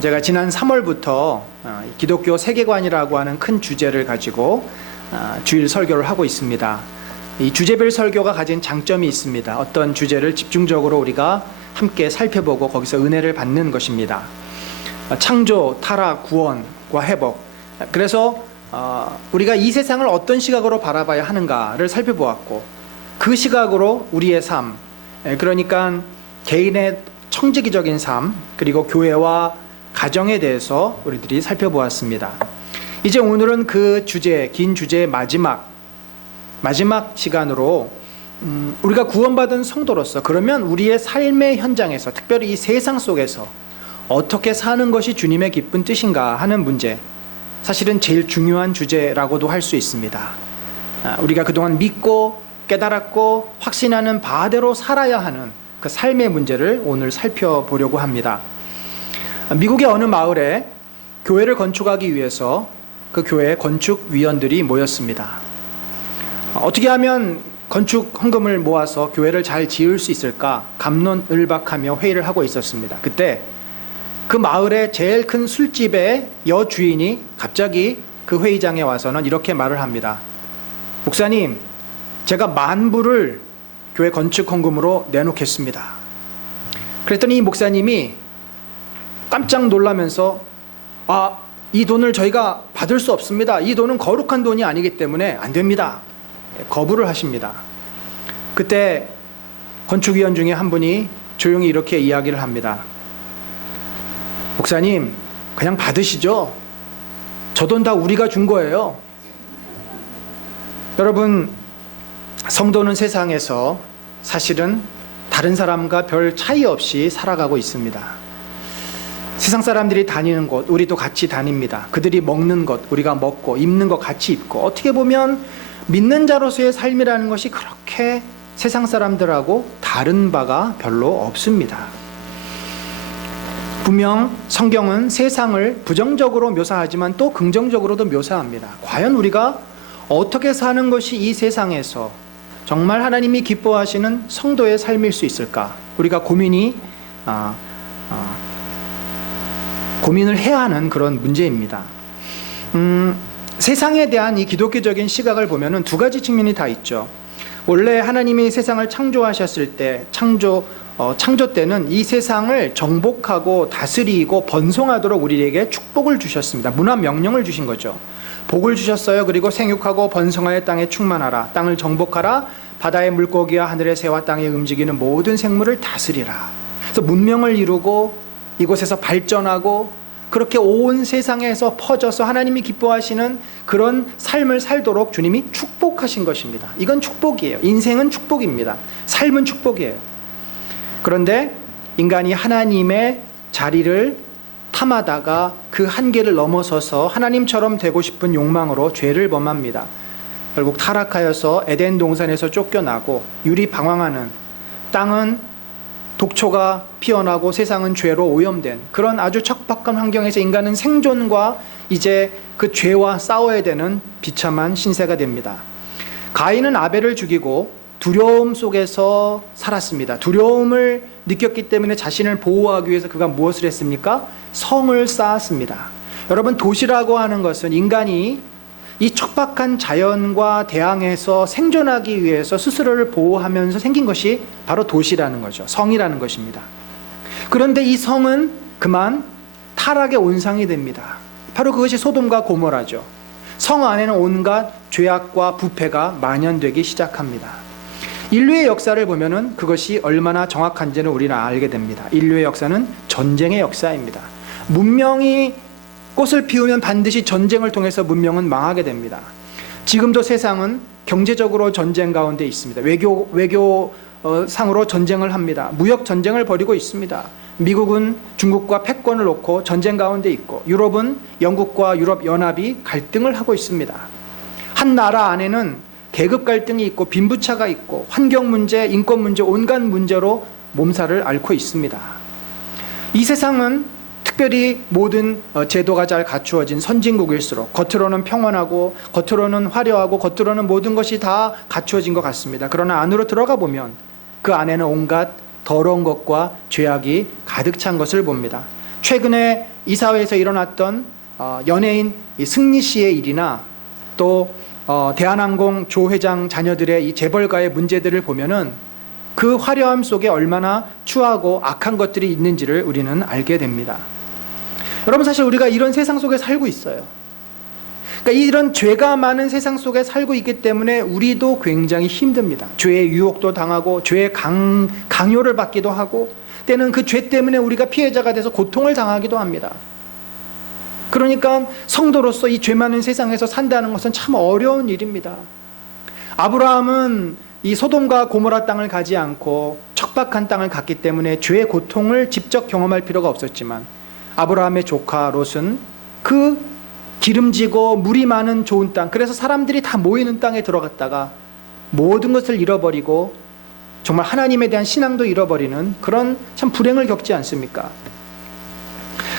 제가 지난 3월부터 기독교 세계관이라고 하는 큰 주제를 가지고 주일 설교를 하고 있습니다. 이 주제별 설교가 가진 장점이 있습니다. 어떤 주제를 집중적으로 우리가 함께 살펴보고 거기서 은혜를 받는 것입니다. 창조, 타락, 구원과 회복. 그래서 우리가 이 세상을 어떤 시각으로 바라봐야 하는가를 살펴보았고, 그 시각으로 우리의 삶, 그러니까 개인의 청지기적인 삶, 그리고 교회와 가정에 대해서 우리들이 살펴보았습니다. 이제 오늘은 그 주제, 긴 주제의 마지막 시간으로 우리가 구원받은 성도로서 그러면 우리의 삶의 현장에서, 특별히 이 세상 속에서 어떻게 사는 것이 주님의 기쁜 뜻인가 하는 문제, 사실은 제일 중요한 주제라고도 할 수 있습니다. 우리가 그동안 믿고 깨달았고 확신하는 바대로 살아야 하는 그 삶의 문제를 오늘 살펴보려고 합니다. 미국의 어느 마을에 교회를 건축하기 위해서 그 교회 건축위원들이 모였습니다. 어떻게 하면 건축 헌금을 모아서 교회를 잘 지을 수 있을까 갑론을박하며 회의를 하고 있었습니다. 그때 그 마을의 제일 큰 술집의 여주인이 갑자기 그 회의장에 와서는 이렇게 말을 합니다. 목사님, 제가 10,000불을 교회 건축 헌금으로 내놓겠습니다. 그랬더니 이 목사님이 깜짝 놀라면서 이 돈을 저희가 받을 수 없습니다. 이 돈은 거룩한 돈이 아니기 때문에 안 됩니다. 거부를 하십니다. 그때 건축위원 중에 한 분이 조용히 이렇게 이야기를 합니다. 목사님, 그냥 받으시죠. 저 돈 다 우리가 준 거예요. 여러분, 성도는 세상에서 사실은 다른 사람과 별 차이 없이 살아가고 있습니다. 세상 사람들이 다니는 곳 우리도 같이 다닙니다. 그들이 먹는 것 우리가 먹고, 입는 것 같이 입고, 어떻게 보면 믿는 자로서의 삶이라는 것이 그렇게 세상 사람들하고 다른 바가 별로 없습니다. 분명 성경은 세상을 부정적으로 묘사하지만 또 긍정적으로도 묘사합니다. 과연 우리가 어떻게 사는 것이 이 세상에서 정말 하나님이 기뻐하시는 성도의 삶일 수 있을까? 우리가 고민을 해야 하는 그런 문제입니다. 세상에 대한 이 기독교적인 시각을 보면은 두 가지 측면이 다 있죠. 원래 하나님이 세상을 창조하셨을 때, 창조 때는 이 세상을 정복하고 다스리고 번성하도록 우리에게 축복을 주셨습니다. 문화 명령을 주신 거죠. 복을 주셨어요. 그리고 생육하고 번성하여 땅에 충만하라. 땅을 정복하라. 바다의 물고기와 하늘의 새와 땅에 움직이는 모든 생물을 다스리라. 그래서 문명을 이루고 이곳에서 발전하고 그렇게 온 세상에서 퍼져서 하나님이 기뻐하시는 그런 삶을 살도록 주님이 축복하신 것입니다. 이건 축복이에요. 인생은 축복입니다. 삶은 축복이에요. 그런데 인간이 하나님의 자리를 탐하다가 그 한계를 넘어서서 하나님처럼 되고 싶은 욕망으로 죄를 범합니다. 결국 타락하여서 에덴 동산에서 쫓겨나고 유리방황하는, 땅은 독초가 피어나고 세상은 죄로 오염된 그런 아주 척박한 환경에서 인간은 생존과 이제 그 죄와 싸워야 되는 비참한 신세가 됩니다. 가인은 아벨을 죽이고 두려움 속에서 살았습니다. 두려움을 느꼈기 때문에 자신을 보호하기 위해서 그가 무엇을 했습니까? 성을 쌓았습니다. 여러분, 도시라고 하는 것은 인간이 이 척박한 자연과 대항해서 생존하기 위해서 스스로를 보호하면서 생긴 것이 바로 도시라는 거죠. 성이라는 것입니다. 그런데 이 성은 그만 타락의 온상이 됩니다. 바로 그것이 소돔과 고모라죠. 성 안에는 온갖 죄악과 부패가 만연되기 시작합니다. 인류의 역사를 보면은 그것이 얼마나 정확한지는 우리는 알게 됩니다. 인류의 역사는 전쟁의 역사입니다. 문명이 꽃을 피우면 반드시 전쟁을 통해서 문명은 망하게 됩니다. 지금도 세상은 경제적으로 전쟁 가운데 있습니다. 외교상으로 전쟁을 합니다. 무역 전쟁을 벌이고 있습니다. 미국은 중국과 패권을 놓고 전쟁 가운데 있고, 유럽은 영국과 유럽 연합이 갈등을 하고 있습니다. 한 나라 안에는 계급 갈등이 있고 빈부차가 있고 환경 문제, 인권 문제, 온갖 문제로 몸살을 앓고 있습니다. 이 세상은 특별히 모든 제도가 잘 갖추어진 선진국일수록 겉으로는 평온하고 겉으로는 화려하고 겉으로는 모든 것이 다 갖추어진 것 같습니다. 그러나 안으로 들어가 보면 그 안에는 온갖 더러운 것과 죄악이 가득 찬 것을 봅니다. 최근에 이 사회에서 일어났던 연예인 승리 씨의 일이나 또 대한항공 조 회장 자녀들의 이 재벌가의 문제들을 보면은 그 화려함 속에 얼마나 추하고 악한 것들이 있는지를 우리는 알게 됩니다. 여러분, 사실 우리가 이런 세상 속에 살고 있어요. 그러니까 이런 죄가 많은 세상 속에 살고 있기 때문에 우리도 굉장히 힘듭니다. 죄의 유혹도 당하고 죄의 강요를 받기도 하고, 때는 그 죄 때문에 우리가 피해자가 돼서 고통을 당하기도 합니다. 그러니까 성도로서 이 죄 많은 세상에서 산다는 것은 참 어려운 일입니다. 아브라함은 이 소돔과 고모라 땅을 가지 않고 척박한 땅을 갔기 때문에 죄의 고통을 직접 경험할 필요가 없었지만, 아브라함의 조카 롯은 그 기름지고 물이 많은 좋은 땅, 그래서 사람들이 다 모이는 땅에 들어갔다가 모든 것을 잃어버리고 정말 하나님에 대한 신앙도 잃어버리는 그런 참 불행을 겪지 않습니까?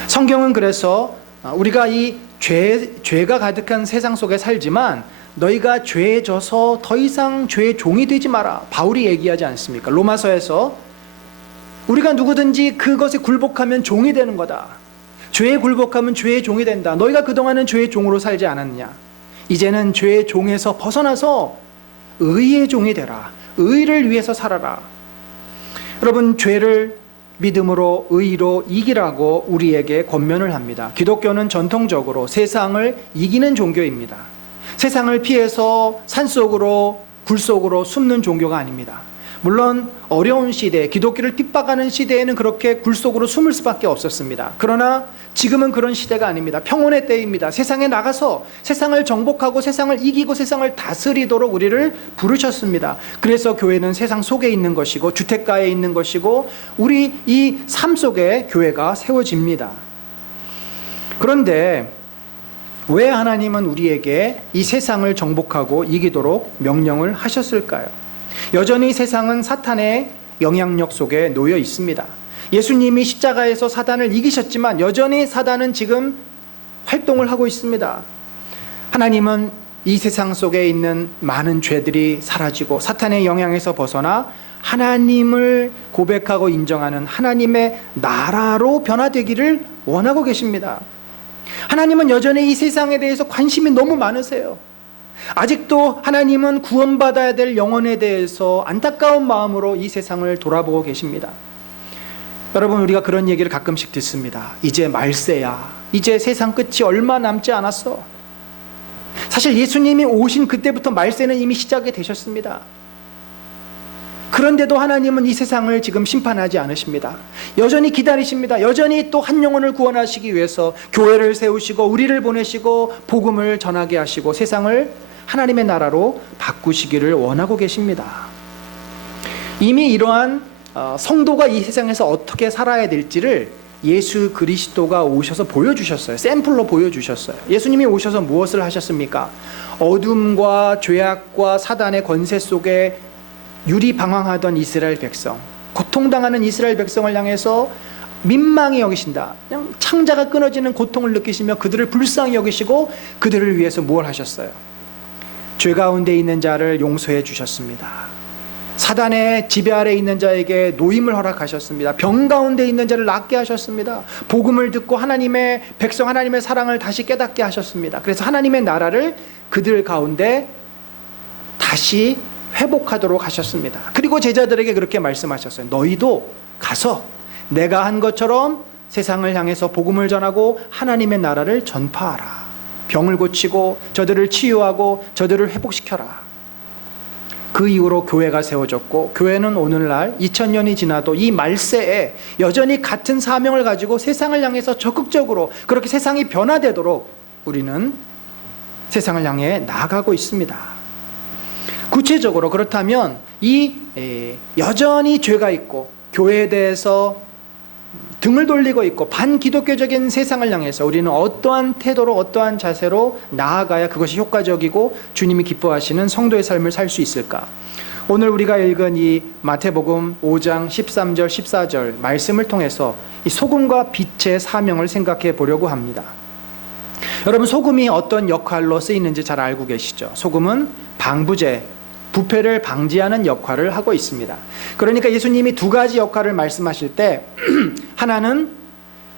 성경은 그래서 우리가 이 죄가 가득한 세상 속에 살지만 너희가 죄에 져서 더 이상 죄의 종이 되지 마라, 바울이 얘기하지 않습니까? 로마서에서 우리가 누구든지 그것에 굴복하면 종이 되는 거다, 죄에 굴복하면 죄의 종이 된다, 너희가 그동안은 죄의 종으로 살지 않았느냐, 이제는 죄의 종에서 벗어나서 의의 종이 되라, 의를 위해서 살아라. 여러분, 죄를 믿음으로 의로 이기라고 우리에게 권면을 합니다. 기독교는 전통적으로 세상을 이기는 종교입니다. 세상을 피해서 산속으로 굴속으로 숨는 종교가 아닙니다. 물론 어려운 시대, 기독교를 핍박하는 시대에는 그렇게 굴속으로 숨을 수밖에 없었습니다. 그러나 지금은 그런 시대가 아닙니다. 평온의 때입니다. 세상에 나가서 세상을 정복하고 세상을 이기고 세상을 다스리도록 우리를 부르셨습니다. 그래서 교회는 세상 속에 있는 것이고 주택가에 있는 것이고 우리 이 삶 속에 교회가 세워집니다. 그런데 왜 하나님은 우리에게 이 세상을 정복하고 이기도록 명령을 하셨을까요? 여전히 세상은 사탄의 영향력 속에 놓여 있습니다. 예수님이 십자가에서 사단을 이기셨지만 여전히 사단은 지금 활동을 하고 있습니다. 하나님은 이 세상 속에 있는 많은 죄들이 사라지고 사탄의 영향에서 벗어나 하나님을 고백하고 인정하는 하나님의 나라로 변화되기를 원하고 계십니다. 하나님은 여전히 이 세상에 대해서 관심이 너무 많으세요. 아직도 하나님은 구원받아야 될 영혼에 대해서 안타까운 마음으로 이 세상을 돌아보고 계십니다. 여러분, 우리가 그런 얘기를 가끔씩 듣습니다. 이제 말세야, 이제 세상 끝이 얼마 남지 않았어. 사실 예수님이 오신 그때부터 말세는 이미 시작이 되셨습니다. 그런데도 하나님은 이 세상을 지금 심판하지 않으십니다. 여전히 기다리십니다. 여전히 또 한 영혼을 구원하시기 위해서 교회를 세우시고 우리를 보내시고 복음을 전하게 하시고 세상을 하나님의 나라로 바꾸시기를 원하고 계십니다. 이미 이러한 성도가 이 세상에서 어떻게 살아야 될지를 예수 그리스도가 오셔서 보여주셨어요. 샘플로 보여주셨어요. 예수님이 오셔서 무엇을 하셨습니까? 어둠과 죄악과 사단의 권세 속에 유리방황하던 이스라엘 백성, 고통당하는 이스라엘 백성을 향해서 민망히 여기신다, 그냥 창자가 끊어지는 고통을 느끼시며 그들을 불쌍히 여기시고 그들을 위해서 무엇 하셨어요? 죄 가운데 있는 자를 용서해 주셨습니다. 사단의 지배 아래 있는 자에게 노임을 허락하셨습니다. 병 가운데 있는 자를 낫게 하셨습니다. 복음을 듣고 하나님의 백성, 하나님의 사랑을 다시 깨닫게 하셨습니다. 그래서 하나님의 나라를 그들 가운데 다시 회복하도록 하셨습니다. 그리고 제자들에게 그렇게 말씀하셨어요. 너희도 가서 내가 한 것처럼 세상을 향해서 복음을 전하고 하나님의 나라를 전파하라. 병을 고치고 저들을 치유하고 저들을 회복시켜라. 그 이후로 교회가 세워졌고, 교회는 오늘날 2000년이 지나도 이 말세에 여전히 같은 사명을 가지고 세상을 향해서 적극적으로 그렇게 세상이 변화되도록 우리는 세상을 향해 나아가고 있습니다. 구체적으로 그렇다면 이 여전히 죄가 있고 교회에 대해서 등을 돌리고 있고 반기독교적인 세상을 향해서 우리는 어떠한 태도로 어떠한 자세로 나아가야 그것이 효과적이고 주님이 기뻐하시는 성도의 삶을 살 수 있을까? 오늘 우리가 읽은 이 마태복음 5장 13절 14절 말씀을 통해서 이 소금과 빛의 사명을 생각해 보려고 합니다. 여러분, 소금이 어떤 역할로 쓰이는지 잘 알고 계시죠? 소금은 방부제, 부패를 방지하는 역할을 하고 있습니다. 그러니까 예수님이 두 가지 역할을 말씀하실 때 하나는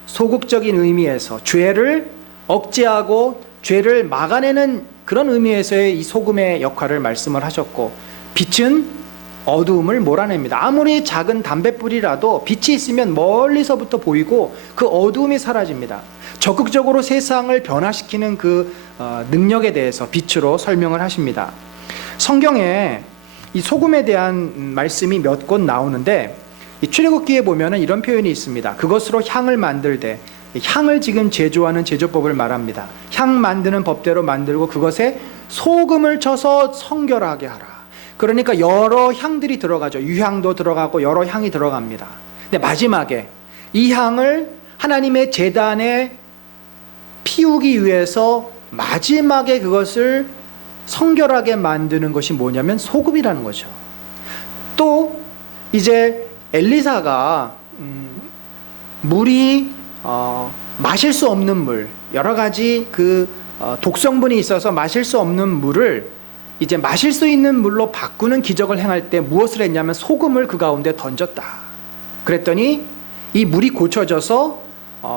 소극적인 의미에서 죄를 억제하고 죄를 막아내는 그런 의미에서의 이 소금의 역할을 말씀을 하셨고, 빛은 어두움을 몰아냅니다. 아무리 작은 담뱃불이라도 빛이 있으면 멀리서부터 보이고 그 어두움이 사라집니다. 적극적으로 세상을 변화시키는 그 능력에 대해서 빛으로 설명을 하십니다. 성경에 이 소금에 대한 말씀이 몇 곳 나오는데, 이 출애굽기에 보면은 이런 표현이 있습니다. 그것으로 향을 만들되, 향을 지금 제조하는 제조법을 말합니다. 향 만드는 법대로 만들고 그것에 소금을 쳐서 성결하게 하라. 그러니까 여러 향들이 들어가죠. 유향도 들어가고 여러 향이 들어갑니다. 근데 마지막에 이 향을 하나님의 제단에 피우기 위해서 마지막에 그것을 성결하게 만드는 것이 뭐냐면 소금이라는 거죠. 또 이제 엘리사가 물이 마실 수 없는 물, 여러 가지 독성분이 있어서 마실 수 없는 물을 이제 마실 수 있는 물로 바꾸는 기적을 행할 때 무엇을 했냐면 소금을 그 가운데 던졌다. 그랬더니 이 물이 고쳐져서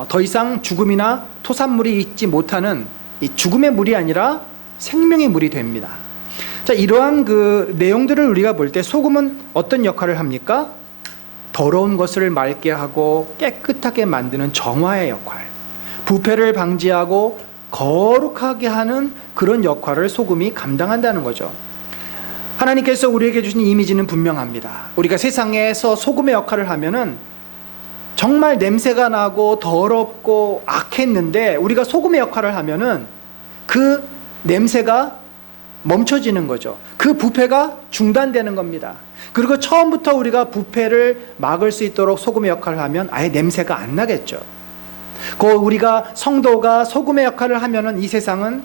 더 이상 죽음이나 토산물이 있지 못하는 이 죽음의 물이 아니라 생명의 물이 됩니다. 자, 이러한 그 내용들을 우리가 볼 때 소금은 어떤 역할을 합니까? 더러운 것을 맑게 하고 깨끗하게 만드는 정화의 역할, 부패를 방지하고 거룩하게 하는 그런 역할을 소금이 감당한다는 거죠. 하나님께서 우리에게 주신 이미지는 분명합니다. 우리가 세상에서 소금의 역할을 하면은 정말 냄새가 나고 더럽고 악했는데, 우리가 소금의 역할을 하면은 그 냄새가 멈춰지는 거죠. 그 부패가 중단되는 겁니다. 그리고 처음부터 우리가 부패를 막을 수 있도록 소금의 역할을 하면 아예 냄새가 안 나겠죠. 우리가 성도가 소금의 역할을 하면은 이 세상은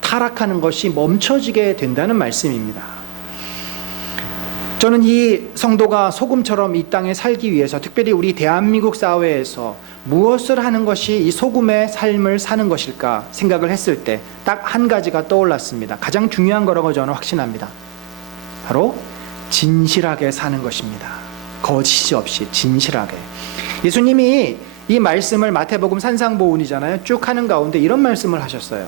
타락하는 것이 멈춰지게 된다는 말씀입니다. 저는 이 성도가 소금처럼 이 땅에 살기 위해서, 특별히 우리 대한민국 사회에서 무엇을 하는 것이 이 소금의 삶을 사는 것일까 생각을 했을 때 딱 한 가지가 떠올랐습니다. 가장 중요한 거라고 저는 확신합니다. 바로 진실하게 사는 것입니다. 거짓이 없이 진실하게. 예수님이 이 말씀을 마태복음 산상보훈이잖아요. 쭉 하는 가운데 이런 말씀을 하셨어요.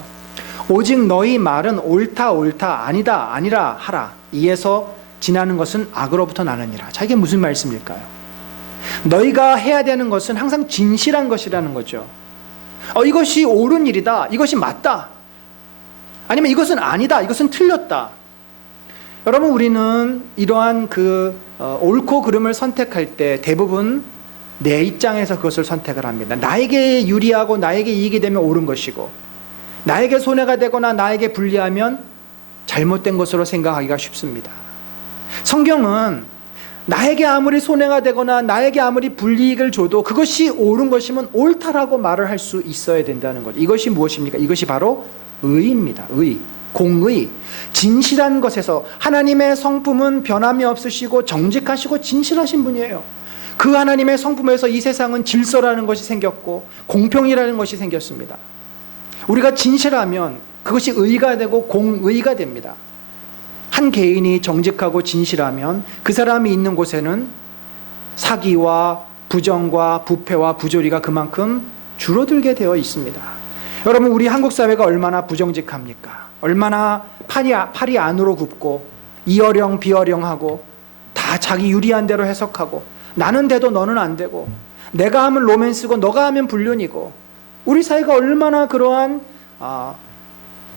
오직 너희 말은 옳다 옳다 아니다 아니라 하라. 이에서 지나는 것은 악으로부터 나느니라. 자, 이게 무슨 말씀일까요? 너희가 해야 되는 것은 항상 진실한 것이라는 거죠. 이것이 옳은 일이다, 이것이 맞다, 아니면 이것은 아니다, 이것은 틀렸다. 여러분, 우리는 이러한 옳고 그름을 선택할 때 대부분 내 입장에서 그것을 선택을 합니다. 나에게 유리하고 나에게 이익이 되면 옳은 것이고, 나에게 손해가 되거나 나에게 불리하면 잘못된 것으로 생각하기가 쉽습니다. 성경은 나에게 아무리 손해가 되거나 나에게 아무리 불이익을 줘도 그것이 옳은 것이면 옳다라고 말을 할 수 있어야 된다는 거죠. 이것이 무엇입니까? 이것이 바로 의입니다. 의, 공의, 진실한 것에서. 하나님의 성품은 변함이 없으시고 정직하시고 진실하신 분이에요. 그 하나님의 성품에서 이 세상은 질서라는 것이 생겼고 공평이라는 것이 생겼습니다. 우리가 진실하면 그것이 의가 되고 공의가 됩니다. 한 개인이 정직하고 진실하면 그 사람이 있는 곳에는 사기와 부정과 부패와 부조리가 그만큼 줄어들게 되어 있습니다. 여러분, 우리 한국 사회가 얼마나 부정직합니까? 얼마나 팔이 안으로 굽고 이어령 비어령하고 다 자기 유리한 대로 해석하고, 나는 돼도 너는 안 되고, 내가 하면 로맨스고 너가 하면 불륜이고, 우리 사회가 얼마나 그러한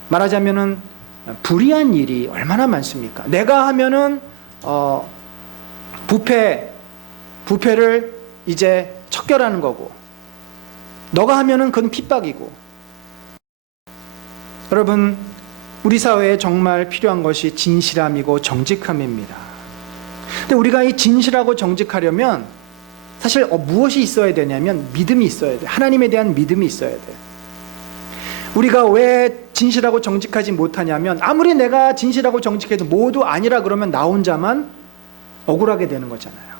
말하자면은 불의한 일이 얼마나 많습니까? 내가 하면은 부패를 이제 척결하는 거고, 너가 하면은 그건 핍박이고. 여러분, 우리 사회에 정말 필요한 것이 진실함이고 정직함입니다. 근데 우리가 이 진실하고 정직하려면 사실 무엇이 있어야 되냐면 믿음이 있어야 돼. 하나님에 대한 믿음이 있어야 돼. 우리가 왜 진실하고 정직하지 못하냐면, 아무리 내가 진실하고 정직해도 모두 아니라 그러면 나 혼자만 억울하게 되는 거잖아요.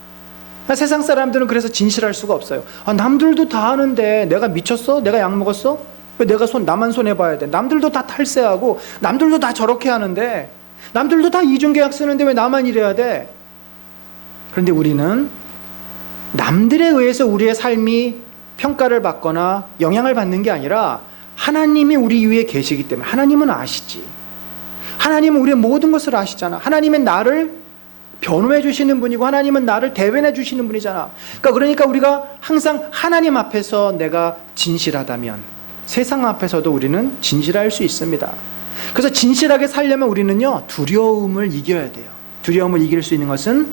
세상 사람들은 그래서 진실할 수가 없어요. 남들도 다 하는데 내가 미쳤어? 내가 약 먹었어? 왜 나만 손해봐야 돼? 남들도 다 탈세하고 남들도 다 저렇게 하는데, 남들도 다 이중계약 쓰는데 왜 나만 이래야 돼? 그런데 우리는 남들에 의해서 우리의 삶이 평가를 받거나 영향을 받는 게 아니라 하나님이 우리 위에 계시기 때문에. 하나님은 아시지. 하나님은 우리의 모든 것을 아시잖아. 하나님은 나를 변호해 주시는 분이고 하나님은 나를 대변해 주시는 분이잖아. 그러니까 우리가 항상 하나님 앞에서 내가 진실하다면 세상 앞에서도 우리는 진실할 수 있습니다. 그래서 진실하게 살려면 우리는요, 두려움을 이겨야 돼요. 두려움을 이길 수 있는 것은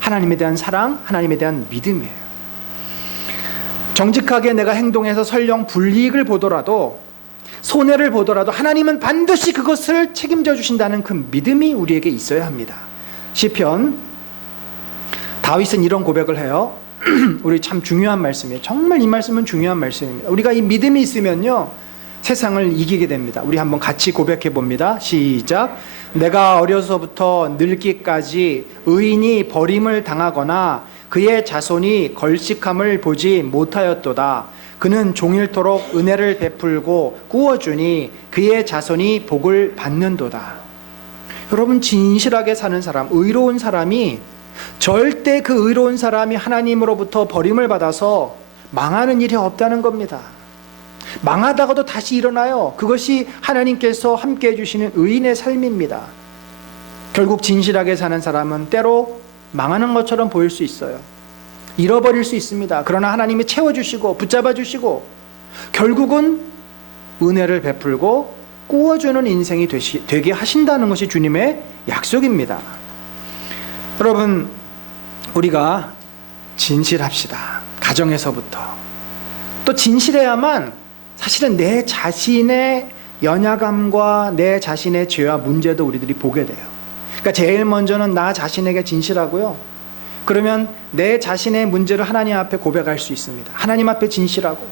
하나님에 대한 사랑, 하나님에 대한 믿음이에요. 정직하게 내가 행동해서 설령 불이익을 보더라도, 손해를 보더라도 하나님은 반드시 그것을 책임져 주신다는 그 믿음이 우리에게 있어야 합니다. 시편, 다윗은 이런 고백을 해요. 우리 참 중요한 말씀이에요. 정말 이 말씀은 중요한 말씀입니다. 우리가 이 믿음이 있으면요, 세상을 이기게 됩니다. 우리 한번 같이 고백해 봅니다. 시작. 내가 어려서부터 늙기까지 의인이 버림을 당하거나 그의 자손이 걸식함을 보지 못하였도다. 그는 종일토록 은혜를 베풀고 꾸어주니 그의 자손이 복을 받는도다. 여러분, 진실하게 사는 사람, 의로운 사람이 절대 그 의로운 사람이 하나님으로부터 버림을 받아서 망하는 일이 없다는 겁니다. 망하다가도 다시 일어나요. 그것이 하나님께서 함께 해주시는 의인의 삶입니다. 결국 진실하게 사는 사람은 때로 망하는 것처럼 보일 수 있어요. 잃어버릴 수 있습니다. 그러나 하나님이 채워주시고 붙잡아 주시고 결국은 은혜를 베풀고 꾸어주는 인생이 되게 하신다는 것이 주님의 약속입니다. 여러분, 우리가 진실합시다. 가정에서부터. 또 진실해야만 사실은 내 자신의 연약함과 내 자신의 죄와 문제도 우리들이 보게 돼요. 그러니까 제일 먼저는 나 자신에게 진실하고요. 그러면 내 자신의 문제를 하나님 앞에 고백할 수 있습니다. 하나님 앞에 진실하고,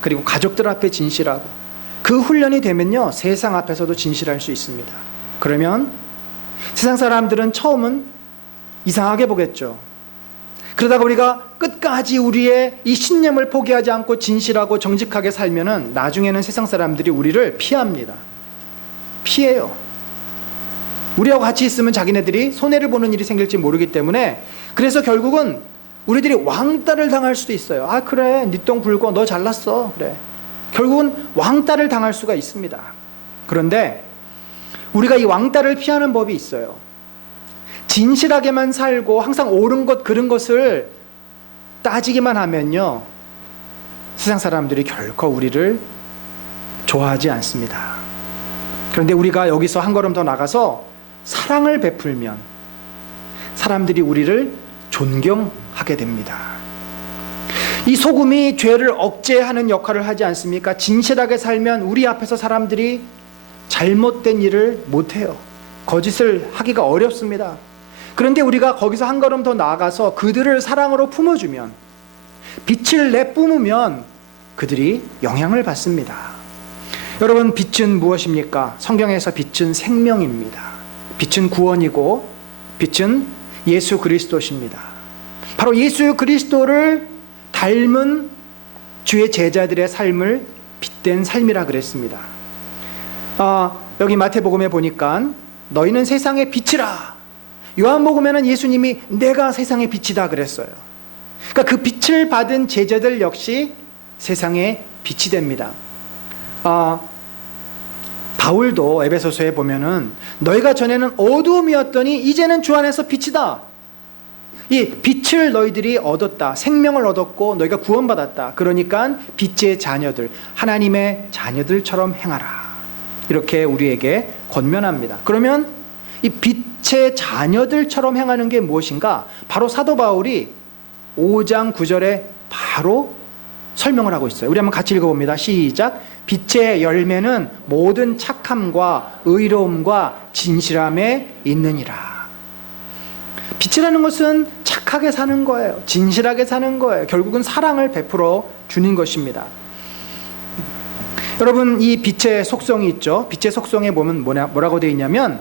그리고 가족들 앞에 진실하고, 그 훈련이 되면요, 세상 앞에서도 진실할 수 있습니다. 그러면 세상 사람들은 처음은 이상하게 보겠죠. 그러다가 우리가 끝까지 우리의 이 신념을 포기하지 않고 진실하고 정직하게 살면은 나중에는 세상 사람들이 우리를 피합니다. 피해요. 우리하고 같이 있으면 자기네들이 손해를 보는 일이 생길지 모르기 때문에, 그래서 결국은 우리들이 왕따를 당할 수도 있어요. 아, 그래, 네 똥 굵어, 너 잘났어, 그래. 결국은 왕따를 당할 수가 있습니다. 그런데 우리가 이 왕따를 피하는 법이 있어요. 진실하게만 살고 항상 옳은 것 그른 것을 따지기만 하면요, 세상 사람들이 결코 우리를 좋아하지 않습니다. 그런데 우리가 여기서 한 걸음 더 나가서 사랑을 베풀면 사람들이 우리를 존경하게 됩니다. 이 소금이 죄를 억제하는 역할을 하지 않습니까? 진실하게 살면 우리 앞에서 사람들이 잘못된 일을 못해요. 거짓을 하기가 어렵습니다. 그런데 우리가 거기서 한 걸음 더 나아가서 그들을 사랑으로 품어주면, 빛을 내뿜으면 그들이 영향을 받습니다. 여러분, 빛은 무엇입니까? 성경에서 빛은 생명입니다. 빛은 구원이고 빛은 예수 그리스도십니다. 바로 예수 그리스도를 닮은 주의 제자들의 삶을 빛된 삶이라 그랬습니다. 여기 마태복음에 보니까 너희는 세상의 빛이라. 요한복음에는 예수님이 내가 세상의 빛이다 그랬어요. 그러니까 그 빛을 받은 제자들 역시 세상의 빛이 됩니다. 바울도 에베소서에 보면은 너희가 전에는 어두움이었더니 이제는 주 안에서 빛이다. 이 빛을 너희들이 얻었다. 생명을 얻었고 너희가 구원받았다. 그러니까 빛의 자녀들, 하나님의 자녀들처럼 행하라. 이렇게 우리에게 권면합니다. 그러면 이 빛의 자녀들처럼 행하는 게 무엇인가? 바로 사도 바울이 5장 9절에 바로 설명을 하고 있어요. 우리 한번 같이 읽어봅니다. 시작. 빛의 열매는 모든 착함과 의로움과 진실함에 있느니라. 빛이라는 것은 착하게 사는 거예요. 진실하게 사는 거예요. 결국은 사랑을 베풀어 주는 것입니다. 여러분, 이 빛의 속성이 있죠. 빛의 속성에 보면 뭐라고 되어 있냐면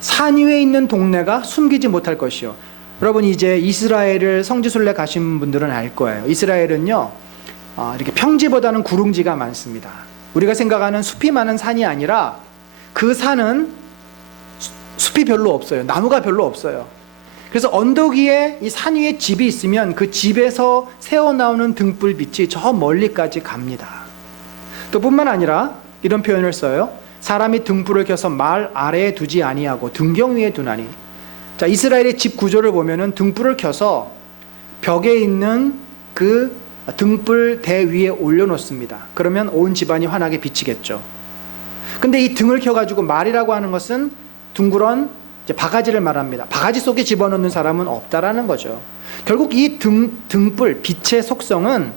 산 위에 있는 동네가 숨기지 못할 것이요. 여러분, 이제 이스라엘을 성지순례 가신 분들은 알 거예요. 이스라엘은요, 이렇게 평지보다는 구릉지가 많습니다. 우리가 생각하는 숲이 많은 산이 아니라 그 산은 숲이 별로 없어요. 나무가 별로 없어요. 그래서 언덕 위에 이 산 위에 집이 있으면 그 집에서 새어나오는 등불빛이 저 멀리까지 갑니다. 또 뿐만 아니라 이런 표현을 써요. 사람이 등불을 켜서 말 아래에 두지 아니하고 등경 위에 두나니. 자, 이스라엘의 집 구조를 보면은 등불을 켜서 벽에 있는 그 등불 대 위에 올려놓습니다. 그러면 온 집안이 환하게 비치겠죠. 근데 이 등을 켜가지고 말이라고 하는 것은 둥그런 바가지를 말합니다. 바가지 속에 집어넣는 사람은 없다라는 거죠. 결국 이 등불, 빛의 속성은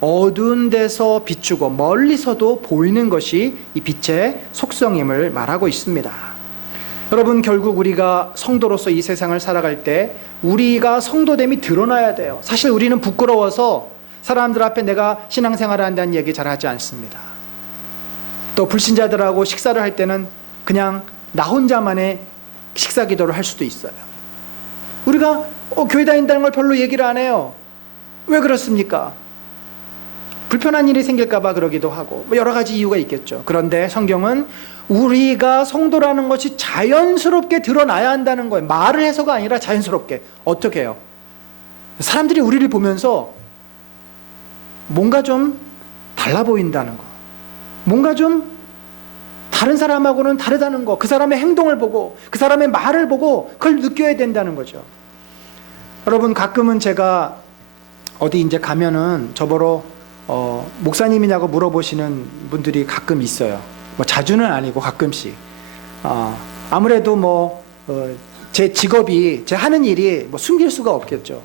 어두운 데서 비추고 멀리서도 보이는 것이 이 빛의 속성임을 말하고 있습니다. 여러분, 결국 우리가 성도로서 이 세상을 살아갈 때 우리가 성도됨이 드러나야 돼요. 사실 우리는 부끄러워서 사람들 앞에 내가 신앙생활을 한다는 얘기 잘 하지 않습니다. 또 불신자들하고 식사를 할 때는 그냥 나 혼자만의 식사 기도를 할 수도 있어요. 우리가 교회 다닌다는 걸 별로 얘기를 안 해요. 왜 그렇습니까? 불편한 일이 생길까 봐 그러기도 하고 여러 가지 이유가 있겠죠. 그런데 성경은 우리가 성도라는 것이 자연스럽게 드러나야 한다는 거예요. 말을 해서가 아니라 자연스럽게. 어떻게 해요? 사람들이 우리를 보면서 뭔가 좀 달라 보인다는 거, 뭔가 좀 다른 사람하고는 다르다는 거, 그 사람의 행동을 보고 그 사람의 말을 보고 그걸 느껴야 된다는 거죠. 여러분, 가끔은 제가 어디 이제 가면은 저보러 목사님이냐고 물어보시는 분들이 가끔 있어요. 뭐 자주는 아니고 가끔씩. 아무래도 제 직업이, 제 하는 일이 숨길 수가 없겠죠.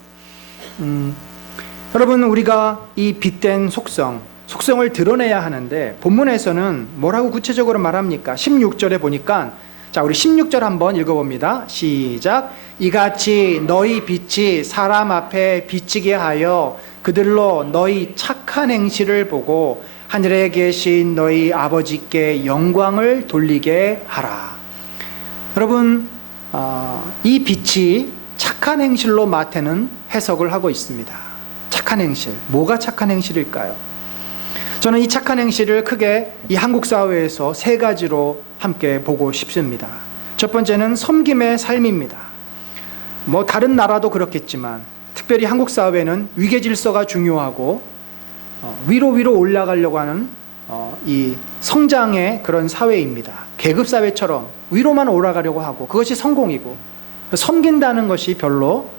여러분, 우리가 이 빛된 속성을 드러내야 하는데 본문에서는 뭐라고 구체적으로 말합니까? 16절에 보니까, 자, 우리 16절 한번 읽어봅니다. 시작. 이같이 너희 빛이 사람 앞에 비치게 하여 그들로 너희 착한 행실을 보고 하늘에 계신 너희 아버지께 영광을 돌리게 하라. 여러분, 이 빛이 착한 행실로 마태는 해석을 하고 있습니다. 착한 행실, 뭐가 착한 행실일까요? 저는 이 착한 행실을 크게 이 한국 사회에서 세 가지로 함께 보고 싶습니다. 첫 번째는 섬김의 삶입니다. 다른 나라도 그렇겠지만 특별히 한국 사회는 위계 질서가 중요하고 위로 올라가려고 하는 이 성장의 그런 사회입니다. 계급 사회처럼 위로만 올라가려고 하고 그것이 성공이고, 섬긴다는 것이 별로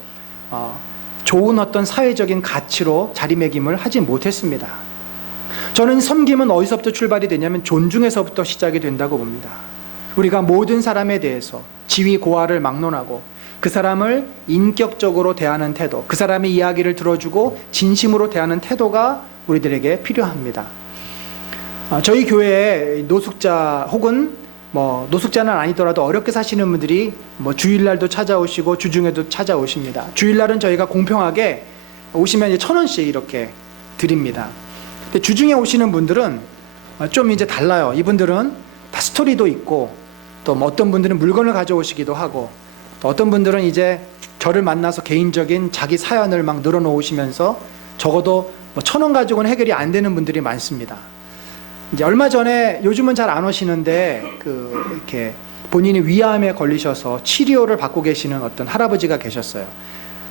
좋은 어떤 사회적인 가치로 자리매김을 하지 못했습니다. 저는 섬김은 어디서부터 출발이 되냐면 존중에서부터 시작이 된다고 봅니다. 우리가 모든 사람에 대해서 지위 고하를 막론하고 그 사람을 인격적으로 대하는 태도, 그 사람의 이야기를 들어주고 진심으로 대하는 태도가 우리들에게 필요합니다. 저희 교회에 노숙자 혹은 노숙자는 아니더라도 어렵게 사시는 분들이 주일날도 찾아오시고 주중에도 찾아오십니다. 주일날은 저희가 공평하게 오시면 이제 1,000원씩 이렇게 드립니다. 근데 주중에 오시는 분들은 좀 이제 달라요. 이분들은 다 스토리도 있고 또 어떤 분들은 물건을 가져오시기도 하고 또 어떤 분들은 이제 저를 만나서 개인적인 자기 사연을 막 늘어놓으시면서 적어도 1,000원 가지고는 해결이 안 되는 분들이 많습니다. 이제 얼마 전에, 요즘은 잘 안 오시는데 이렇게 본인이 위암에 걸리셔서 치료를 받고 계시는 어떤 할아버지가 계셨어요.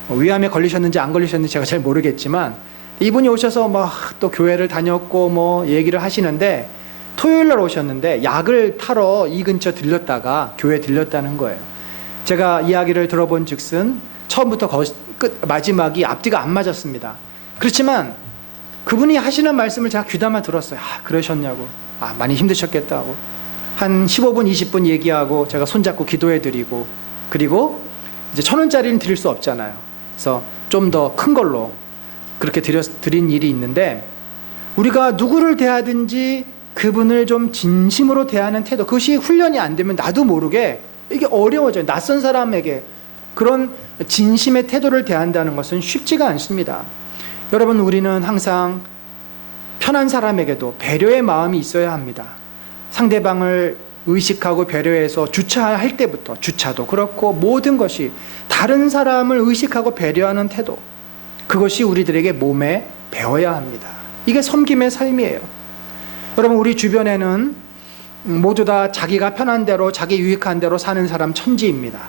위암에 걸리셨는지 안 걸리셨는지 제가 잘 모르겠지만 이분이 오셔서 또 교회를 다녔고 얘기를 하시는데 토요일 날 오셨는데 약을 타러 이 근처 들렸다가 교회 들렸다는 거예요. 제가 이야기를 들어본 즉슨 처음부터 마지막이 앞뒤가 안 맞았습니다. 그렇지만 그분이 하시는 말씀을 제가 귀담아 들었어요. 그러셨냐고. 많이 힘드셨겠다고. 한 15분, 20분 얘기하고 제가 손잡고 기도해드리고, 그리고 이제 1,000원짜리는 드릴 수 없잖아요. 그래서 좀 더 큰 걸로 그렇게 드린 일이 있는데, 우리가 누구를 대하든지 그분을 좀 진심으로 대하는 태도, 그것이 훈련이 안 되면 나도 모르게 이게 어려워져요. 낯선 사람에게 그런 진심의 태도를 대한다는 것은 쉽지가 않습니다. 여러분, 우리는 항상 편한 사람에게도 배려의 마음이 있어야 합니다. 상대방을 의식하고 배려해서 주차할 때부터, 주차도 그렇고 모든 것이 다른 사람을 의식하고 배려하는 태도, 그것이 우리들에게 몸에 배워야 합니다. 이게 섬김의 삶이에요. 여러분, 우리 주변에는 모두 다 자기가 편한 대로, 자기 유익한 대로 사는 사람 천지입니다.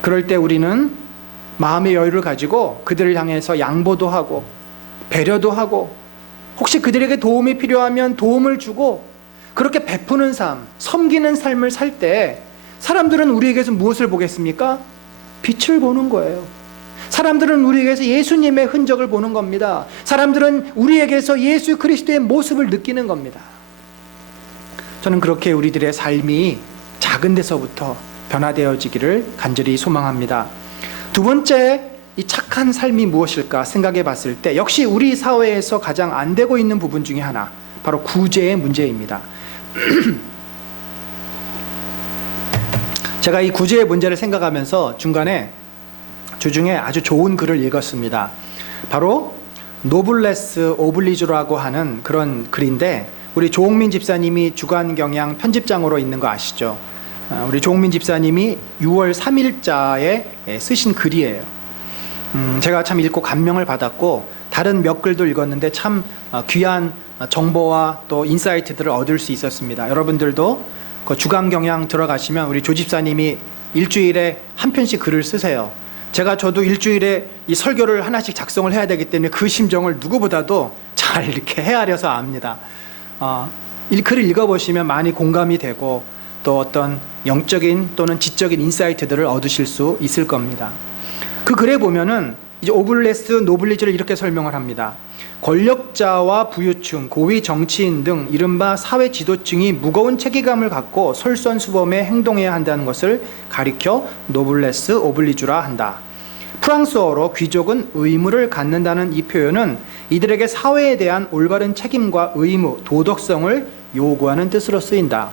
그럴 때 우리는 마음의 여유를 가지고 그들을 향해서 양보도 하고 배려도 하고 혹시 그들에게 도움이 필요하면 도움을 주고 그렇게 베푸는 삶, 섬기는 삶을 살 때 사람들은 우리에게서 무엇을 보겠습니까? 빛을 보는 거예요. 사람들은 우리에게서 예수님의 흔적을 보는 겁니다. 사람들은 우리에게서 예수 그리스도의 모습을 느끼는 겁니다. 저는 그렇게 우리들의 삶이 작은 데서부터 변화되어지기를 간절히 소망합니다. 두 번째, 이 착한 삶이 무엇일까 생각해 봤을 때 역시 우리 사회에서 가장 안 되고 있는 부분 중에 하나, 바로 구제의 문제입니다. 제가 이 구제의 문제를 생각하면서 중간에 주중에 아주 좋은 글을 읽었습니다. 바로 노블레스 오블리주라고 하는 그런 글인데 우리 조홍민 집사님이 주간경향 편집장으로 있는 거 아시죠? 우리 조홍민 집사님이 6월 3일자에 쓰신 글이에요. 제가 참 읽고 감명을 받았고 다른 몇 글도 읽었는데 참 귀한 정보와 또 인사이트들을 얻을 수 있었습니다. 여러분들도 그 주간경향 들어가시면 우리 조 집사님이 일주일에 한 편씩 글을 쓰세요. 저도 일주일에 이 설교를 하나씩 작성을 해야 되기 때문에 그 심정을 누구보다도 잘 이렇게 헤아려서 압니다. 이 글을 읽어보시면 많이 공감이 되고 또 어떤 영적인 또는 지적인 인사이트들을 얻으실 수 있을 겁니다. 그 글에 보면은 이제 오블레스 노블리즈를 이렇게 설명을 합니다. 권력자와 부유층, 고위 정치인 등 이른바 사회 지도층이 무거운 책임감을 갖고 솔선수범해 행동해야 한다는 것을 가리켜 노블레스 오블리주라 한다. 프랑스어로 귀족은 의무를 갖는다는 이 표현은 이들에게 사회에 대한 올바른 책임과 의무, 도덕성을 요구하는 뜻으로 쓰인다.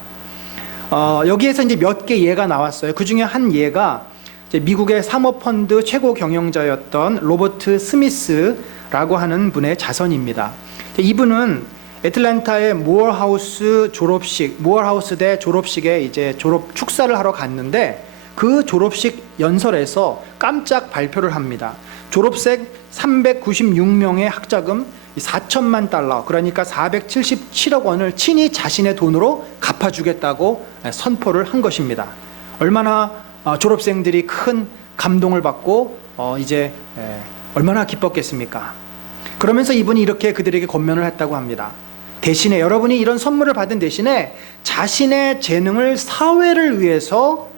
여기에서 이제 몇 개 예가 나왔어요. 그 중에 한 예가 이제 미국의 사모펀드 최고 경영자였던 로버트 스미스라고 하는 분의 자선입니다. 이분은 애틀랜타의 모어하우스 대 졸업식에 이제 졸업 축사를 하러 갔는데 그 졸업식 연설에서 깜짝 발표를 합니다. 졸업생 396명의 학자금 4천만 달러, 그러니까 477억 원을 친히 자신의 돈으로 갚아주겠다고 선포를 한 것입니다. 얼마나 졸업생들이 큰 감동을 받고 이제 얼마나 기뻤겠습니까? 그러면서 이분이 이렇게 그들에게 권면을 했다고 합니다. 대신에 여러분이 이런 선물을 받은 대신에 자신의 재능을 사회를 위해서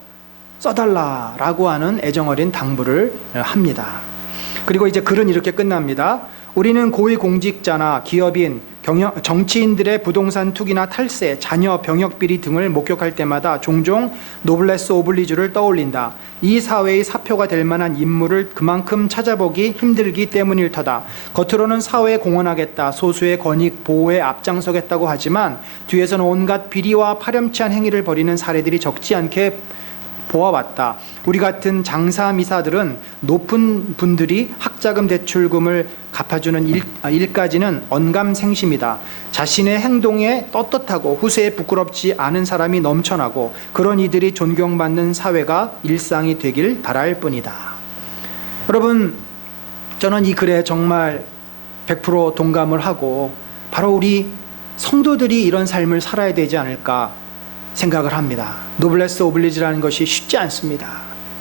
써달라라고 하는 애정어린 당부를 합니다. 그리고 이제 글은 이렇게 끝납니다. 우리는 고위공직자나 기업인, 정치인들의 부동산 투기나 탈세, 자녀 병역 비리 등을 목격할 때마다 종종 노블레스 오블리주를 떠올린다. 이 사회의 사표가 될 만한 인물을 그만큼 찾아보기 힘들기 때문일 터다. 겉으로는 사회에 공헌하겠다, 소수의 권익 보호에 앞장서겠다고 하지만 뒤에서는 온갖 비리와 파렴치한 행위를 벌이는 사례들이 적지 않게 보아왔다. 우리 같은 장사미사들은 높은 분들이 학자금 대출금을 갚아주는 일까지는 언감생심이다. 자신의 행동에 떳떳하고 후세에 부끄럽지 않은 사람이 넘쳐나고 그런 이들이 존경받는 사회가 일상이 되길 바랄 뿐이다. 여러분, 저는 이 글에 정말 100% 동감을 하고 바로 우리 성도들이 이런 삶을 살아야 되지 않을까 생각을 합니다. 노블레스 오블리지라는 것이 쉽지 않습니다.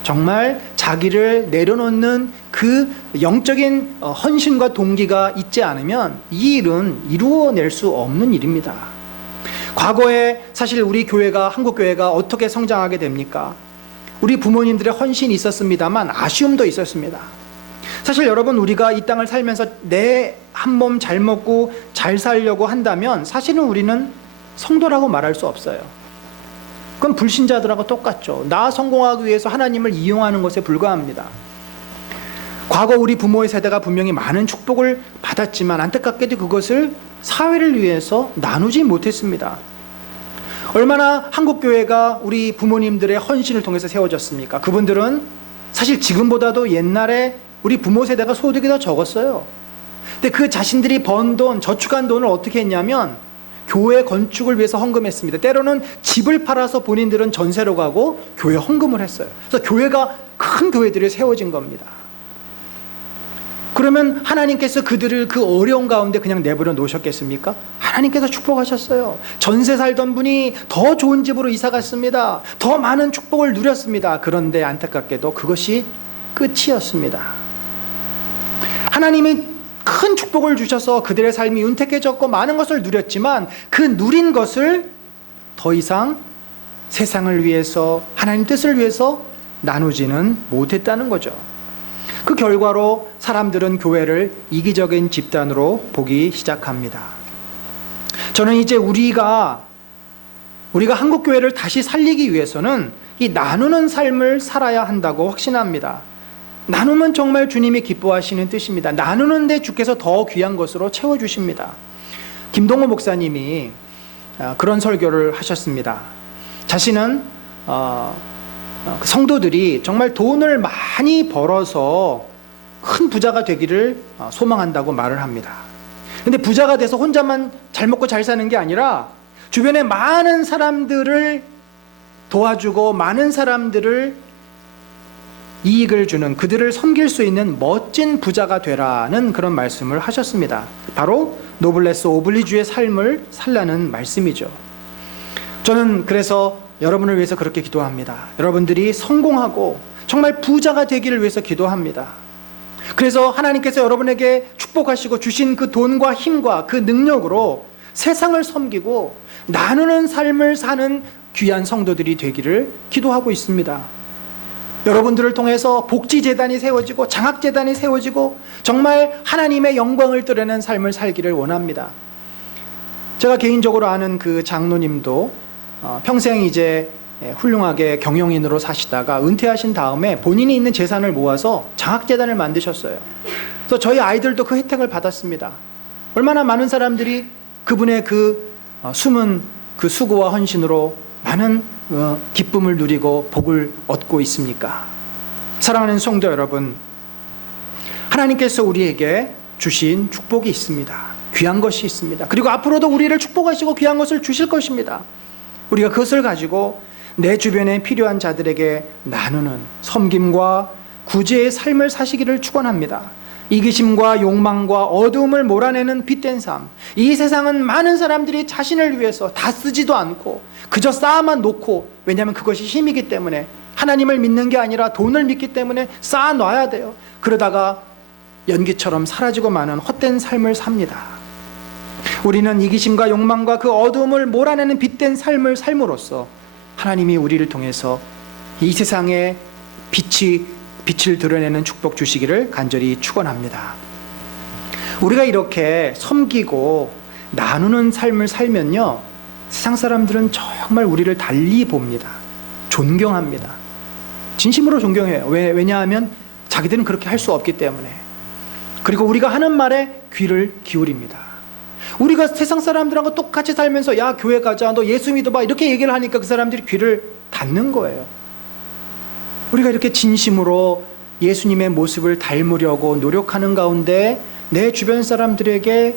정말 자기를 내려놓는 그 영적인 헌신과 동기가 있지 않으면 이 일은 이루어낼 수 없는 일입니다. 과거에 사실 우리 교회가, 한국 교회가 어떻게 성장하게 됩니까? 우리 부모님들의 헌신이 있었습니다만 아쉬움도 있었습니다. 사실 여러분, 우리가 이 땅을 살면서 내 한 몸 잘 먹고 잘 살려고 한다면 사실은 우리는 성도라고 말할 수 없어요. 그건 불신자들하고 똑같죠. 나 성공하기 위해서 하나님을 이용하는 것에 불과합니다. 과거 우리 부모의 세대가 분명히 많은 축복을 받았지만 안타깝게도 그것을 사회를 위해서 나누지 못했습니다. 얼마나 한국교회가 우리 부모님들의 헌신을 통해서 세워졌습니까? 그분들은 사실 지금보다도 옛날에 우리 부모 세대가 소득이 더 적었어요. 근데 그 자신들이 번 돈, 저축한 돈을 어떻게 했냐면 교회 건축을 위해서 헌금했습니다. 때로는 집을 팔아서 본인들은 전세로 가고 교회 헌금을 했어요. 그래서 교회가, 큰 교회들이 세워진 겁니다. 그러면 하나님께서 그들을 그 어려운 가운데 그냥 내버려 놓으셨겠습니까? 하나님께서 축복하셨어요. 전세 살던 분이 더 좋은 집으로 이사 갔습니다. 더 많은 축복을 누렸습니다. 그런데 안타깝게도 그것이 끝이었습니다. 하나님이 큰 축복을 주셔서 그들의 삶이 윤택해졌고 많은 것을 누렸지만 그 누린 것을 더 이상 세상을 위해서, 하나님 뜻을 위해서 나누지는 못했다는 거죠. 그 결과로 사람들은 교회를 이기적인 집단으로 보기 시작합니다. 저는 이제 우리가 한국교회를 다시 살리기 위해서는 이 나누는 삶을 살아야 한다고 확신합니다. 나누면 정말 주님이 기뻐하시는 뜻입니다. 나누는데 주께서 더 귀한 것으로 채워주십니다. 김동호 목사님이 그런 설교를 하셨습니다. 자신은 성도들이 정말 돈을 많이 벌어서 큰 부자가 되기를 소망한다고 말을 합니다. 근데 부자가 돼서 혼자만 잘 먹고 잘 사는 게 아니라 주변에 많은 사람들을 도와주고 많은 사람들을 이익을 주는, 그들을 섬길 수 있는 멋진 부자가 되라는 그런 말씀을 하셨습니다. 바로 노블레스 오블리주의 삶을 살라는 말씀이죠. 저는 그래서 여러분을 위해서 그렇게 기도합니다. 여러분들이 성공하고 정말 부자가 되기를 위해서 기도합니다. 그래서 하나님께서 여러분에게 축복하시고 주신 그 돈과 힘과 그 능력으로 세상을 섬기고 나누는 삶을 사는 귀한 성도들이 되기를 기도하고 있습니다. 여러분들을 통해서 복지재단이 세워지고 장학재단이 세워지고 정말 하나님의 영광을 드러내는 삶을 살기를 원합니다. 제가 개인적으로 아는 그 장로님도 평생 이제 훌륭하게 경영인으로 사시다가 은퇴하신 다음에 본인이 있는 재산을 모아서 장학재단을 만드셨어요. 그래서 저희 아이들도 그 혜택을 받았습니다. 얼마나 많은 사람들이 그분의 그 숨은 그 수고와 헌신으로 많은 기쁨을 누리고 복을 얻고 있습니까? 사랑하는 성도 여러분, 하나님께서 우리에게 주신 축복이 있습니다. 귀한 것이 있습니다. 그리고 앞으로도 우리를 축복하시고 귀한 것을 주실 것입니다. 우리가 그것을 가지고 내 주변에 필요한 자들에게 나누는 섬김과 구제의 삶을 사시기를 축원합니다. 이기심과 욕망과 어두움을 몰아내는 빛된 삶. 이 세상은 많은 사람들이 자신을 위해서 다 쓰지도 않고 그저 쌓아만 놓고, 왜냐하면 그것이 힘이기 때문에, 하나님을 믿는 게 아니라 돈을 믿기 때문에 쌓아놔야 돼요. 그러다가 연기처럼 사라지고 마는 헛된 삶을 삽니다. 우리는 이기심과 욕망과 그 어두움을 몰아내는 빛된 삶을 삶으로써 하나님이 우리를 통해서 이 세상에 빛을 드러내는 축복 주시기를 간절히 축원합니다. 우리가 이렇게 섬기고 나누는 삶을 살면요, 세상 사람들은 정말 우리를 달리 봅니다. 존경합니다. 진심으로 존경해요. 왜냐하면 자기들은 그렇게 할 수 없기 때문에. 그리고 우리가 하는 말에 귀를 기울입니다. 우리가 세상 사람들하고 똑같이 살면서 야 교회 가자, 너 예수 믿어봐 이렇게 얘기를 하니까 그 사람들이 귀를 닫는 거예요. 우리가 이렇게 진심으로 예수님의 모습을 닮으려고 노력하는 가운데 내 주변 사람들에게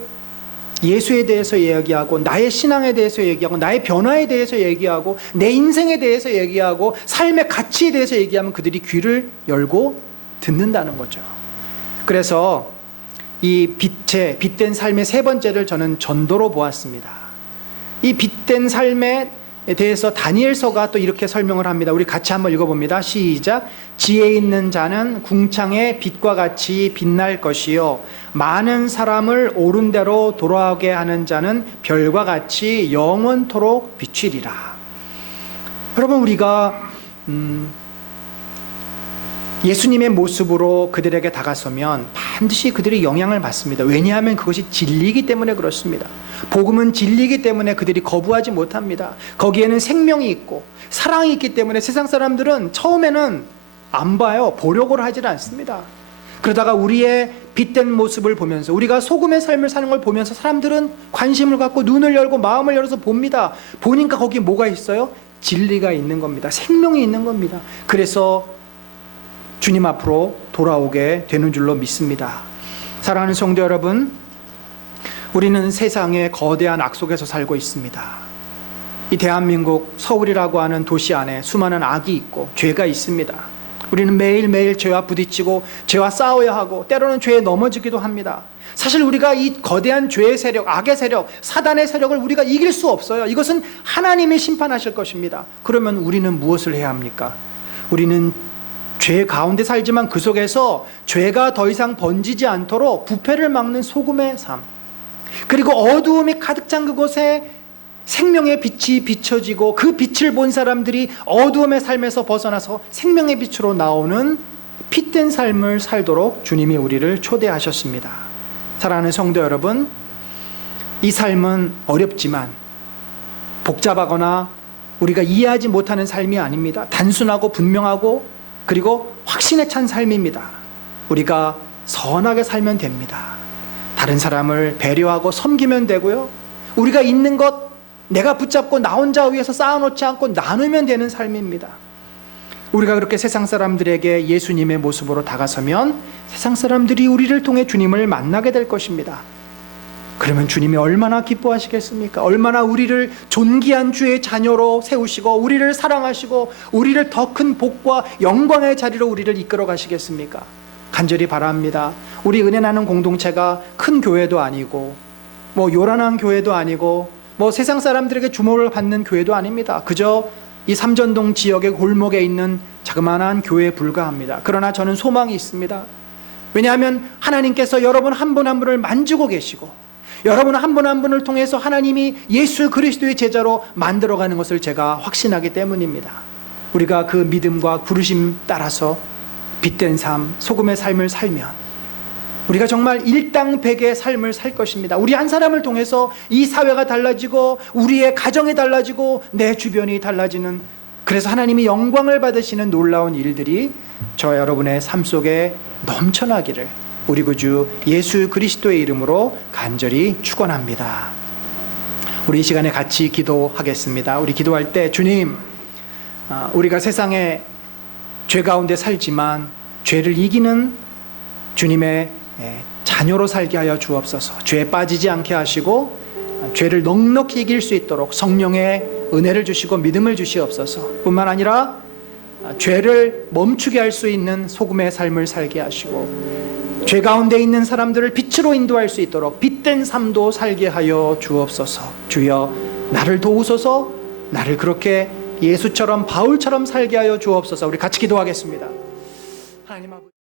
예수에 대해서 얘기하고, 나의 신앙에 대해서 얘기하고, 나의 변화에 대해서 얘기하고, 내 인생에 대해서 얘기하고, 삶의 가치에 대해서 얘기하면 그들이 귀를 열고 듣는다는 거죠. 그래서 이 빛된 삶의 세 번째를 저는 전도로 보았습니다. 이 빛된 삶에 대해서 다니엘서가 또 이렇게 설명을 합니다. 우리 같이 한번 읽어봅니다. 시작. 지혜 있는 자는 궁창의 빛과 같이 빛날 것이요 많은 사람을 옳은 대로 돌아오게 하는 자는 별과 같이 영원토록 비추리라. 여러분, 우리가 예수님의 모습으로 그들에게 다가서면 반드시 그들이 영향을 받습니다. 왜냐하면 그것이 진리이기 때문에 그렇습니다. 복음은 진리이기 때문에 그들이 거부하지 못합니다. 거기에는 생명이 있고 사랑이 있기 때문에 세상 사람들은 처음에는 안 봐요. 보려고 하지 않습니다. 그러다가 우리의 빛된 모습을 보면서, 우리가 소금의 삶을 사는 걸 보면서 사람들은 관심을 갖고 눈을 열고 마음을 열어서 봅니다. 보니까 거기 뭐가 있어요? 진리가 있는 겁니다. 생명이 있는 겁니다. 그래서 주님 앞으로 돌아오게 되는 줄로 믿습니다. 사랑하는 성도 여러분, 우리는 세상의 거대한 악 속에서 살고 있습니다. 이 대한민국 서울이라고 하는 도시 안에 수많은 악이 있고 죄가 있습니다. 우리는 매일매일 죄와 부딪히고 죄와 싸워야 하고 때로는 죄에 넘어지기도 합니다. 사실 우리가 이 거대한 죄의 세력, 악의 세력, 사단의 세력을 우리가 이길 수 없어요. 이것은 하나님이 심판하실 것입니다. 그러면 우리는 무엇을 해야 합니까? 우리는 죄 가운데 살지만 그 속에서 죄가 더 이상 번지지 않도록 부패를 막는 소금의 삶, 그리고 어두움이 가득 찬 그곳에 생명의 빛이 비춰지고 그 빛을 본 사람들이 어두움의 삶에서 벗어나서 생명의 빛으로 나오는 빛된 삶을 살도록 주님이 우리를 초대하셨습니다. 사랑하는 성도 여러분, 이 삶은 어렵지만 복잡하거나 우리가 이해하지 못하는 삶이 아닙니다. 단순하고 분명하고 그리고 확신에 찬 삶입니다. 우리가 선하게 살면 됩니다. 다른 사람을 배려하고 섬기면 되고요. 우리가 있는 것 내가 붙잡고 나 혼자 위해서 쌓아놓지 않고 나누면 되는 삶입니다. 우리가 그렇게 세상 사람들에게 예수님의 모습으로 다가서면 세상 사람들이 우리를 통해 주님을 만나게 될 것입니다. 그러면 주님이 얼마나 기뻐하시겠습니까? 얼마나 우리를 존귀한 주의 자녀로 세우시고 우리를 사랑하시고 우리를 더 큰 복과 영광의 자리로 우리를 이끌어 가시겠습니까? 간절히 바랍니다. 우리 은혜 나는 공동체가 큰 교회도 아니고 요란한 교회도 아니고 세상 사람들에게 주목을 받는 교회도 아닙니다. 그저 이 삼전동 지역의 골목에 있는 자그마한 교회에 불과합니다. 그러나 저는 소망이 있습니다. 왜냐하면 하나님께서 여러분 한 분 한 분을 만지고 계시고 여러분 한 분 한 분을 통해서 하나님이 예수 그리스도의 제자로 만들어가는 것을 제가 확신하기 때문입니다. 우리가 그 믿음과 부르심 따라서 빛된 삶, 소금의 삶을 살면 우리가 정말 일당백의 삶을 살 것입니다. 우리 한 사람을 통해서 이 사회가 달라지고 우리의 가정이 달라지고 내 주변이 달라지는, 그래서 하나님이 영광을 받으시는 놀라운 일들이 저 여러분의 삶 속에 넘쳐나기를 우리 구주 예수 그리스도의 이름으로 간절히 축원합니다. 우리 이 시간에 같이 기도하겠습니다. 우리 기도할 때 주님, 우리가 세상에 죄 가운데 살지만 죄를 이기는 주님의 자녀로 살게 하여 주옵소서. 죄에 빠지지 않게 하시고 죄를 넉넉히 이길 수 있도록 성령의 은혜를 주시고 믿음을 주시옵소서. 뿐만 아니라 죄를 멈추게 할 수 있는 소금의 삶을 살게 하시고 죄 가운데 있는 사람들을 빛으로 인도할 수 있도록 빛된 삶도 살게 하여 주옵소서. 주여, 나를 도우소서. 나를 그렇게 예수처럼 바울처럼 살게 하여 주옵소서. 우리 같이 기도하겠습니다. 하나님 아버지.